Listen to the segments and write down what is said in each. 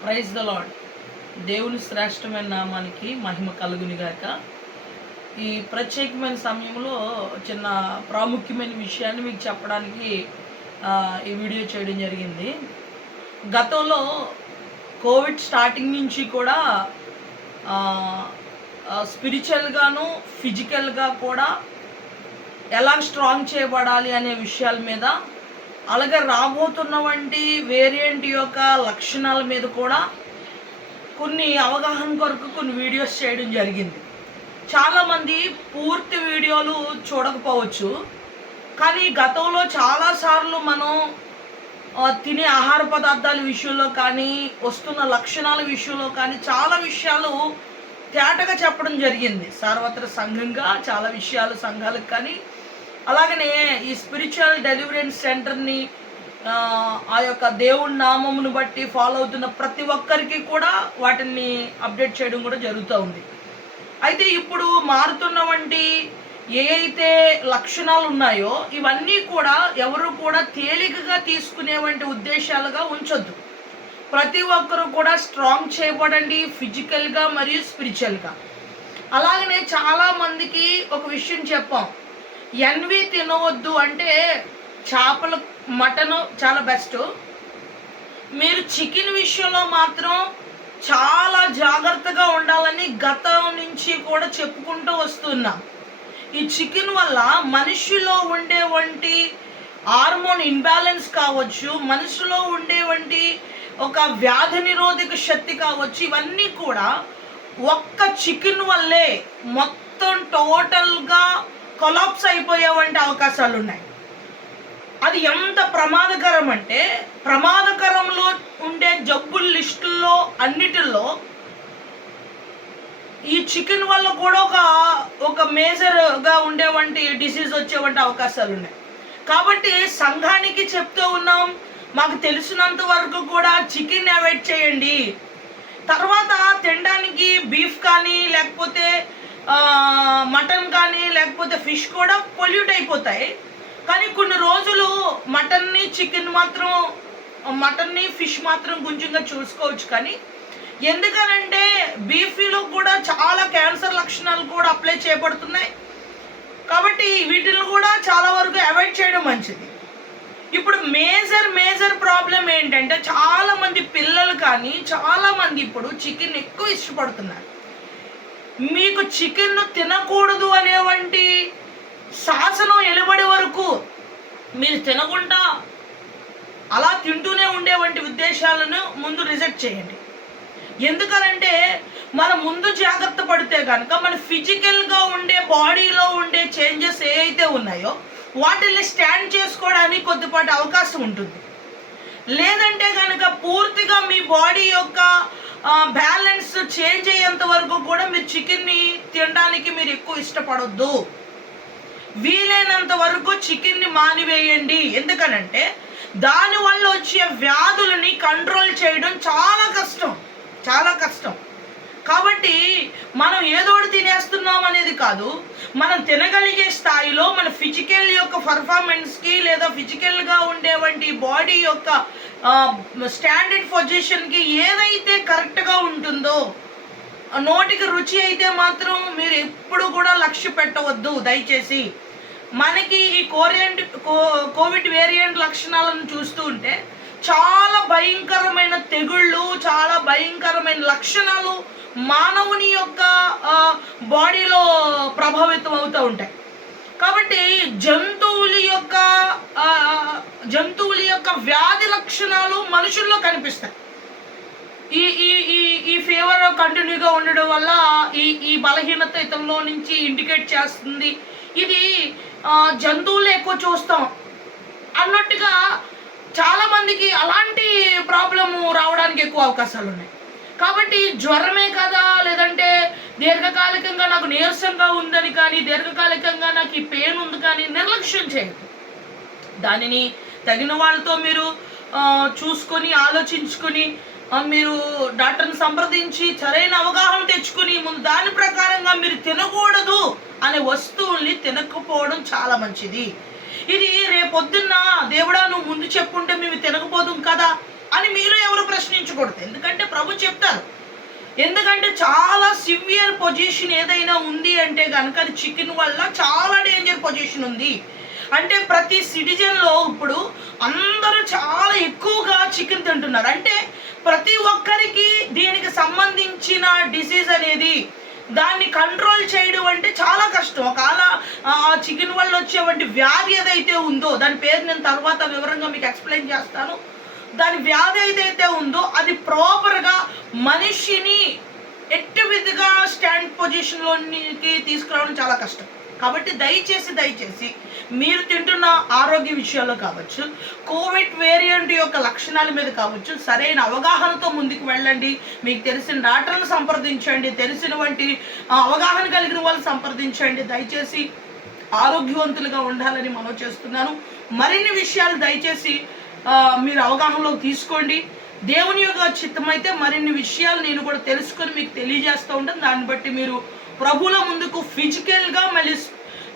Praise the lord దేవుని శ్రేష్టమైన నామానికి మహిమ కలుగునిగాక ఈ ప్రత్యేకమైన సమయంలో చిన్న ప్రాముఖ్యమైన విషయాన్ని మీకు చెప్పడానికి ఈ వీడియో చేయడం జరిగింది. గతంలో కోవిడ్ స్టార్టింగ్ నుంచి కూడా స్పిరిచువల్గాను ఫిజికల్గా కూడా ఎలా స్ట్రాంగ్ చేయబడాలి అనే విషయాల మీద అలాగే రాబోతున్న వంటి వేరియంట్ యొక్క లక్షణాల మీద కూడా కొన్ని అవగాహన కొరకు కొన్ని వీడియోస్ చేయడం జరిగింది. చాలామంది పూర్తి వీడియోలు చూడకపోవచ్చు కానీ గతంలో చాలాసార్లు మనం తినే ఆహార పదార్థాల విషయంలో కానీ వస్తున్న లక్షణాల విషయంలో కానీ చాలా విషయాలు తేటగా చెప్పడం జరిగింది. సార్వత్ర సంఘంగా చాలా విషయాలు సంఘాలకు కానీ అలాగనే ఈ స్పిరిచువల్ డెలివరెన్స్ సెంటర్ని ఆ, యొక్క దేవుడి నామమును బట్టి ఫాలో అవుతున్న ప్రతి ఒక్కరికి కూడా వాటిని అప్డేట్ చేయడం కూడా జరుగుతూ ఉంది. అయితే ఇప్పుడు మారుతున్న వంటి ఏ అయితే లక్షణాలు ఉన్నాయో ఇవన్నీ కూడా ఎవరు కూడా తేలికగా తీసుకునే వంటి ఉద్దేశాలుగా ఉంచొద్దు. ప్రతి ఒక్కరు కూడా స్ట్రాంగ్ చేయబడండి ఫిజికల్గా మరియు స్పిరిచువల్గా అలాగనే చాలా మందికి ఒక విషయం చెప్పాం. ఎన్వి తినవద్దు అంటే చేపల మటన్ చాలా బెస్ట్ మీరు చికెన్ విషయంలో మాత్రం చాలా జాగ్రత్తగా ఉండాలని గతం నుంచి కూడా చెప్పుకుంటూ వస్తున్నాం. ఈ చికెన్ వల్ల మనిషిలో ఉండే వంటి హార్మోన్ ఇన్బ్యాలెన్స్ కావచ్చు మనిషిలో ఉండే వంటి ఒక వ్యాధి నిరోధక శక్తి కావచ్చు ఇవన్నీ కూడా ఒక్క చికెన్ వల్లే మొత్తం టోటల్గా కొలాప్స్ అయిపోయే వంటి అవకాశాలు ఉన్నాయి అది ఎంత ప్రమాదకరం అంటే ప్రమాదకరంలో ఉండే జబ్బుల లిస్టుల్లో అన్నిటిలో ఈ చికెన్ వల్ల కూడా ఒక ఒక మేజర్గా ఉండేవంటి డిసీజ్ వచ్చేవంటి అవకాశాలు ఉన్నాయి కాబట్టి సంఘానికి చెప్తూ ఉన్నాం మాకు తెలిసినంత వరకు కూడా చికెన్ అవాయిడ్ చేయండి. తర్వాత తినడానికి బీఫ్ కానీ లేకపోతే మటన్ కానీ లేకపోతే ఫిష్ కూడా పొల్యూట్ అయిపోతాయి. కానీ కొన్ని రోజులు మటన్ని చికెన్ మాత్రం మటన్ని ఫిష్ మాత్రం కొంచెంగా చూసుకోవచ్చు. కానీ ఎందుకనంటే బీఫీలో కూడా చాలా క్యాన్సర్ లక్షణాలు కూడా అప్లై చేయబడుతున్నాయి. కాబట్టి వీటిని కూడా చాలా వరకు అవాయిడ్ చేయడం మంచిది. ఇప్పుడు మేజర్ మేజర్ ప్రాబ్లం ఏంటంటే చాలామంది పిల్లలు కానీ చాలామంది ఇప్పుడు చికెన్ ఎక్కువ ఇష్టపడుతున్నారు. మీకు చికెన్ను తినకూడదు అనేవంటి శాసనం ఎలుబడి వరకు మీరు తినకుండా అలా తింటూనే ఉండేవంటి ఉద్దేశాలను ముందు రిజెక్ట్ చేయండి. ఎందుకనంటే మన ముందు జాగ్రత్త పడితే కనుక మన ఫిజికల్గా ఉండే బాడీలో ఉండే చేంజెస్ ఏవైతే ఉన్నాయో వాటిని స్టాండ్ చేసుకోవడానికి కొద్దిపాటి అవకాశం ఉంటుంది. లేదంటే కనుక పూర్తిగా మీ బాడీ యొక్క బ్యాలెన్స్ చేంజ్ అయ్యేంత వరకు కూడా మీరు చికెన్ని తినడానికి మీరు ఎక్కువ ఇష్టపడొద్దు. వీలైనంత వరకు చికెన్ని మానివేయండి. ఎందుకనంటే దానివల్ల వచ్చే వ్యాధులని కంట్రోల్ చేయడం చాలా కష్టం. చాలా కష్టం. కాబట్టి మనం ఏదోటి తినేస్తున్నాం అనేది కాదు మనం తినగలిగే స్థాయిలో మన ఫిజికల్ యొక్క పర్ఫార్మెన్స్కి లేదా ఫిజికల్గా ఉండేవంటి బాడీ యొక్క స్టాండర్డ్ పొజిషన్కి ఏదైతే కరెక్ట్గా ఉంటుందో నోటికి రుచి అయితే మాత్రం మీరు ఎప్పుడు కూడా లక్ష్య పెట్టవద్దు దయచేసి. మనకి ఈ కోరియంట్ కోవిడ్ వేరియంట్ లక్షణాలను చూస్తూ ఉంటే చాలా భయంకరమైన తెగుళ్ళు చాలా భయంకరమైన లక్షణాలు మానవుని యొక్క బాడీలో ప్రభావితం అవుతూ ఉంటాయి. కాబట్టి జంతు జంతువుల యొక్క వ్యాధి లక్షణాలు మనుషుల్లో కనిపిస్తాయి. ఈ ఈ ఈ ఈ ఫీవర్ కంటిన్యూగా ఉండడం వల్ల ఈ ఈ బలహీనత ఇతనిలో నుంచి ఇండికేట్ చేస్తుంది. ఇది జంతువులు ఎక్కువ చూస్తాం. అన్నట్టుగా చాలా మందికి అలాంటి ప్రాబ్లము రావడానికి ఎక్కువ అవకాశాలు ఉన్నాయి. కాబట్టి జ్వరమే కదా లేదంటే దీర్ఘకాలికంగా నాకు నీరసంగా ఉందని కానీ దీర్ఘకాలికంగా నాకు ఈ పెయిన్ ఉంది కానీ నిర్లక్ష్యం చేయదు దానిని తగిన వాళ్ళతో మీరు చూసుకొని ఆలోచించుకొని మీరు డాక్టర్ని సంప్రదించి సరైన అవగాహన తెచ్చుకుని ముందు దాని ప్రకారంగా మీరు తినకూడదు అనే వస్తువుల్ని తినకపోవడం చాలా మంచిది. ఇది రేపొద్దున్న దేవుడా నువ్వు ముందు చెప్పుంటే మేము తినకపోదాం కదా అని మీరు ఎవరు ప్రశ్నించకూడదు. ఎందుకంటే ప్రభు చెప్తారు. ఎందుకంటే చాలా సివియర్ పొజిషన్ ఏదైనా ఉంది అంటే కనుక అది చికెన్ వల్ల చాలా డేంజర్ పొజిషన్ ఉంది. అంటే ప్రతి సిటిజన్లో ఇప్పుడు అందరూ చాలా ఎక్కువగా చికెన్ తింటున్నారు. అంటే ప్రతి ఒక్కరికి దీనికి సంబంధించిన డిసీజ్ అనేది దాన్ని కంట్రోల్ చేయడం అంటే చాలా కష్టం. ఒకవేళ ఆ చికెన్ వల్ల వచ్చేవంటి వ్యాధి ఏదైతే ఉందో దాని పేరు నేను తర్వాత వివరంగా మీకు ఎక్స్ప్లెయిన్ చేస్తాను. దాని వ్యాధి ఏదైతే ఉందో అది ప్రాపర్గా మనిషిని ఎట్టి విధిగా స్టాండ్ పొజిషన్లోనికి తీసుకురావడం చాలా కష్టం. కాబట్టి దయచేసి దయచేసి మీరు తింటున్న ఆరోగ్య విషయాల్లో కావచ్చు కోవిడ్ వేరియంట్ యొక్క లక్షణాల మీద కావచ్చు సరైన అవగాహనతో ముందుకు వెళ్ళండి. మీకు తెలిసిన డాక్టర్లను సంప్రదించండి. తెలిసిన వంటి అవగాహన కలిగిన వాళ్ళు సంప్రదించండి. దయచేసి ఆరోగ్యవంతులుగా ఉండాలని మనం చేస్తున్నాను. మరిన్ని విషయాలు దయచేసి మీరు అవగాహనలోకి తీసుకోండి. దేవుని యొక్క చిత్తమైతే మరిన్ని విషయాలు నేను కూడా తెలుసుకొని మీకు తెలియజేస్తూ ఉంటాను. దాన్ని బట్టి మీరు ప్రభుల ముందుకు ఫిజికల్గా మళ్ళీ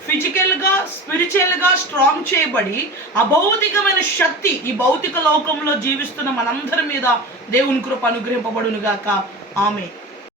ఫిజికల్గా స్పిరిచువల్గా స్ట్రాంగ్ చేయబడి అభౌతికమైన శక్తి ఈ భౌతిక లోకంలో జీవిస్తున్న మనందరి మీద దేవుని కృప అనుగ్రహింపబడునుగాక. ఆమె